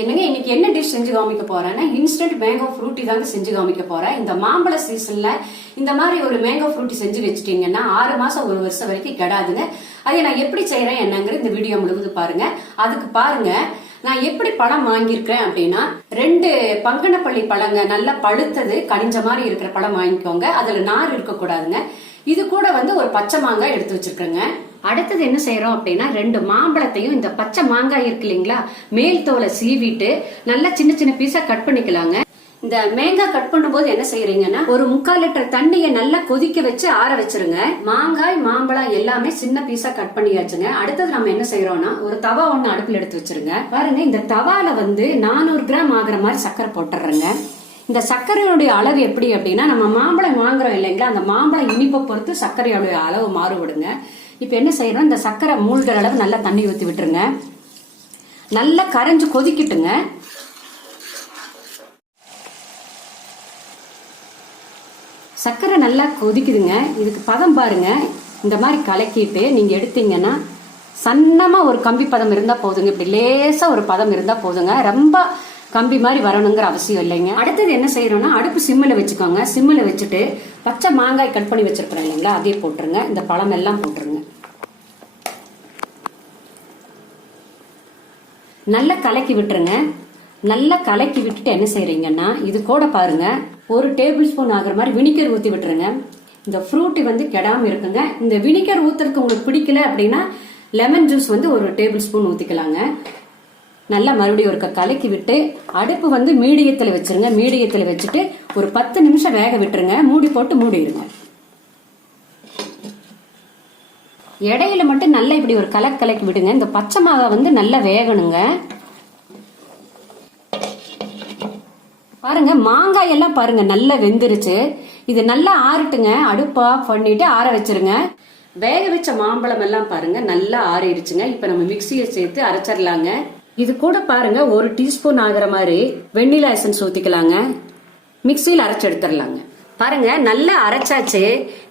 என்னங்க இன்னைக்கு என்ன டிஷ் செஞ்சு காமிக்க போறேன்னா இன்ஸ்டன்ட் மேங்கோ ஃப்ரூட்டி தாங்க செஞ்சு காமிக்க போறேன். இந்த மாம்பழ சீசன்ல இந்த மாதிரி ஒரு மேங்கோ ஃப்ரூட்டி செஞ்சு வச்சுட்டீங்கன்னா 6 மாசம் 1 வருஷம் வரைக்கும் கெடாதுங்க. அதை நான் எப்படி செய்யறேன் என்னங்கிற இந்த வீடியோ முழுவதும் பாருங்க. அதுக்கு பாருங்க நான் எப்படி பழம் வாங்கியிருக்கேன் அப்படின்னா 2 பங்கனப்பள்ளி பழங்க நல்லா பழுத்தது கனிஞ்ச மாதிரி இருக்கிற பழம் வாங்கிக்கோங்க. அதுல நார் இருக்க கூடாதுங்க. இது கூட ஒரு பச்சை மாங்காய் எடுத்து வச்சிருக்கேங்க. அடுத்தது என்ன செய்யறோம் அப்படின்னா 2 மாம்பழத்தையும் இந்த பச்சை மாங்காய் இருக்கு இல்லைங்களா, மேல் தோலை சீவிட்டு நல்லா சின்ன சின்ன பீஸா கட் பண்ணிக்கலாங்க. இந்த மேங்காய் கட் பண்ணும்போது என்ன செய்யறீங்கன்னா 1/4 லிட்டர் தண்ணியை நல்லா கொதிக்க வச்சு ஆற வச்சிருங்க. மாங்காய் மாம்பழம் எல்லாமே சின்ன பீஸா கட் பண்ணியாச்சுங்க. அடுத்தது நம்ம என்ன செய்யறோம்னா ஒரு தவா ஒண்ணு அடுப்புல எடுத்து வச்சிருங்க. பாருங்க இந்த தவால 400 கிராம் ஆகுற மாதிரி சர்க்கரை போட்டுறேங்க. இந்த சர்க்கரையுடைய அளவு எப்படி அப்படின்னா நம்ம மாம்பழம் வாங்குறோம் இல்லைங்களா, அந்த மாம்பழம் இனிப்பை பொறுத்து சர்க்கரையுடைய அளவு மாறுபடுங்க. இப்ப என்ன செய்யறோம், இந்த சர்க்கரை மூழ்கிற அளவு நல்லா தண்ணி ஊத்தி விட்டுருங்க. நல்லா கரைஞ்சு கொதிக்கிட்டுங்க. சர்க்கரை நல்லா கொதிக்குதுங்க. இதுக்கு பதம் பாருங்க. இந்த மாதிரி கலக்கிட்டு நீங்க எடுத்தீங்கன்னா சன்னமா ஒரு கம்பி பதம் இருந்தா போதுங்க. இப்படி லேசா ஒரு பதம் இருந்தா போதுங்க. ரொம்ப கம்பி மாதிரி வரணுங்கிற அவசியம் இல்லைங்க. அடுத்தது என்ன செய்யறோம்னா அடுப்பு சிம்மில் வச்சுக்கோங்க. சிம்மில் வச்சுட்டு பச்சை மாங்காய் கட் பண்ணி வச்சிருக்கிறேன் இல்லைங்களா, அதே போட்டுருங்க. இந்த பழம் எல்லாம் போட்டுருங்க. நல்லா கலக்கி விட்டுருங்க. நல்லா கலக்கி விட்டுட்டு என்ன செய்யறீங்கன்னா இது கூட பாருங்க 1 டேபிள் ஸ்பூன் ஆகுற மாதிரி வினிகர் ஊத்தி விட்டுருங்க. இந்த ஃப்ரூட்டி கெடாம இருக்குங்க. இந்த வினிகர் ஊத்துறதுக்கு உங்களுக்கு பிடிக்கல அப்படின்னா லெமன் ஜூஸ் 1 டேபிள் ஸ்பூன் ஊத்திக்கலாங்க. நல்லா மறுபடியும் ஒரு கலக்கி விட்டு அடுப்பு மீடியத்துல வச்சிருங்க. மீடியத்துல வச்சுட்டு ஒரு 10 நிமிஷம் வேக விட்டுருங்க. மூடி போட்டு மூடிடுங்க. இடையில மட்டும் நல்லா இப்படி ஒரு கலக்கி விடுங்க. இந்த பச்சை மாவை நல்லா வேகணுங்க. பாருங்க மாங்காய் எல்லாம் பாருங்க நல்லா வெந்துருச்சு. இது நல்லா ஆறட்டுங்க. அடுப்பு ஆஃப் பண்ணிட்டு ஆற வச்சிருங்க. வேக வச்ச மாம்பழம் எல்லாம் பாருங்க நல்லா ஆறிடுச்சுங்க. இப்ப நம்ம மிக்சியை சேர்த்து அரைச்சிடலாங்க. இது கூட பாருங்க 1 டீஸ்பூன் ஆகுற மாதிரி வெண்ணிலா எசன்ஸ் ஊத்திக்கலாங்க. மிக்சியில் அரைச்சு எடுத்துடலாங்க. பாருங்க நல்லா அரைச்சாச்சு.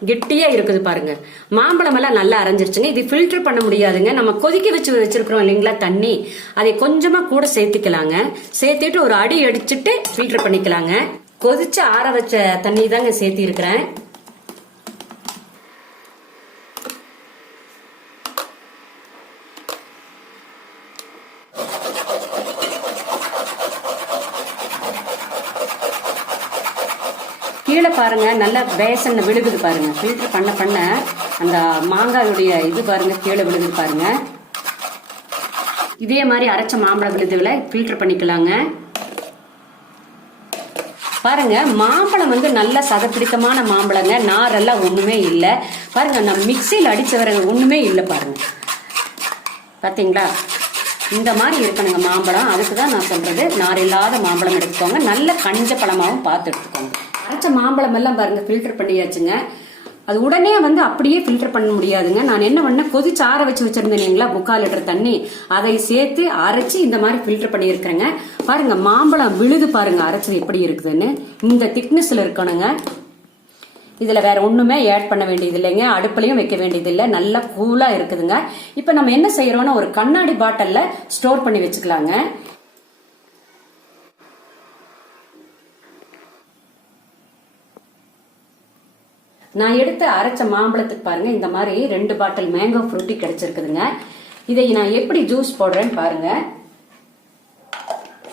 கெட்டியா இருக்குது பாருங்க. மாம்பழம் எல்லாம் நல்லா அரைஞ்சிருச்சுங்க. இது ஃபில்டர் பண்ண முடியாதுங்க. நம்ம கொதிக்க வச்சிருக்கிறோம் இல்லைங்களா தண்ணி, அதை கொஞ்சமா கூட சேர்த்துக்கலாங்க. சேர்த்துட்டு ஒரு அடி அடிச்சுட்டு ஃபில்டர் பண்ணிக்கலாங்க. கொதிச்சு ஆற வச்ச தண்ணி தாங்க சேர்த்தி இருக்கிறேன். கீழே பாருங்க நல்லா பேசன் விழுகுது பாருங்க. ஃபில்டர் பண்ண அந்த மாங்காயுடைய இது பாருங்க கீழே விழுகுது பாருங்க. இதே மாதிரி அரைச்ச மாம்பழ விழுதுகளை ஃபில்டர் பண்ணிக்கலாங்க. பாருங்க மாம்பழம் நல்ல சதப்பிடித்தமான மாம்பழங்க. நாரெல்லாம் ஒண்ணுமே இல்லை பாருங்க. நம்ம மிக்சியில் அடிச்சவரங்க ஒண்ணுமே இல்லை பாருங்க. பாத்தீங்களா, இந்த மாதிரி இருக்கணுங்க மாம்பழம். அதுக்குதான் நான் சொல்றது நார் இல்லாத மாம்பழம் எடுத்துக்கோங்க. நல்ல கஞ்ச பழமாவும் பார்த்து எடுத்துக்கோங்க. அரைச்ச மாம்பழம் எல்லாம் பாருங்க ஃபில்டர் பண்ணியாச்சுங்க. அது உடனே அப்படியே ஃபில்டர் பண்ண முடியாதுங்க. நான் என்ன பண்ணேன், கொதிச்சு ஆற வச்சு வச்சிருந்தேன் இல்லைங்களா 3/4 லிட்டர் தண்ணி, அதை சேர்த்து அரைச்சு இந்த மாதிரி ஃபில்டர் பண்ணி இருக்கிறேங்க. பாருங்க மாம்பழம் விழுது பாருங்க அரைச்சது எப்படி இருக்குதுன்னு. இந்த திக்னஸ்ல இருக்கணுங்க. இதுல வேற ஒண்ணுமே ஆட் பண்ண வேண்டியது இல்லைங்க. அடுப்புலையும் வைக்க வேண்டியது இல்லை. நல்லா கூலா இருக்குதுங்க. இப்ப நம்ம என்ன செய்யறோம்னா ஒரு கண்ணாடி பாட்டில்ல ஸ்டோர் பண்ணி வச்சுக்கலாங்க. நான் எடுத்து அரைச்ச மாம்பழத்துக்கு பாருங்க இந்த மாதிரி 2 பாட்டில் மேங்கோ ஃப்ரூட்டி கிடைச்சிருக்குதுங்க. இதை நான் எப்படி ஜூஸ் போடுறேன்னு பாருங்க.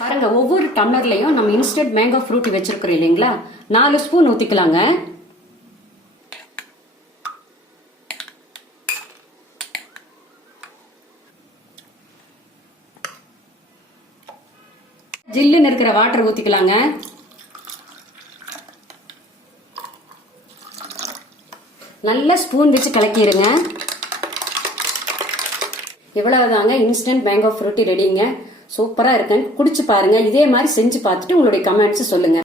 பாருங்க ஒவ்வொரு டம்ளர்லயும் நம்ம இன்ஸ்டன்ட் மேங்கோ ஃப்ரூட்டி வச்சிருக்கிறோம் இல்லைங்களா, 4 ஸ்பூன் ஊத்திக்கலாங்க. ஜில்லுன்னு இருக்கிற வாட்டர் ஊத்திக்கலாங்க. நல்லா ஸ்பூன் வச்சு கலக்கிடுங்க. இவ்வளவுதாங்க இன்ஸ்டன்ட் மேங்கோ ஃப்ரூட்டி ரெடிங்க. சூப்பரா இருக்குன்னு குடிச்சு பாருங்க. இதே மாதிரி செஞ்சு பார்த்துட்டு உங்களுடைய கமெண்ட்ஸ் சொல்லுங்க.